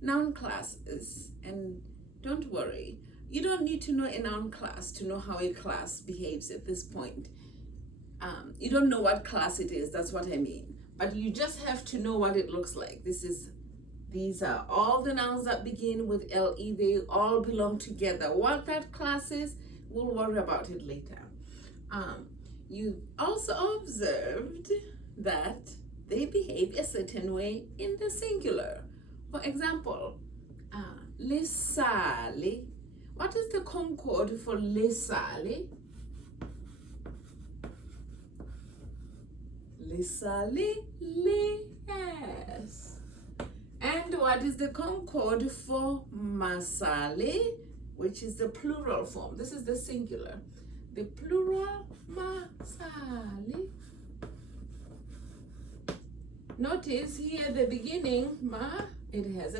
noun classes, and don't worry, you don't need to know a noun class to know how a class behaves at this point. You don't know what class it is, that's what I mean. But you just have to know what it looks like. These are all the nouns that begin with LE. They all belong together. What that class is, we'll worry about it later. You also observed that they behave a certain way in the singular. For example, lesale. What is the concord for lesale? Lesale, yes. And what is the concord for masale, which is the plural form? This is the singular. The plural, masale. Notice here at the beginning, it has a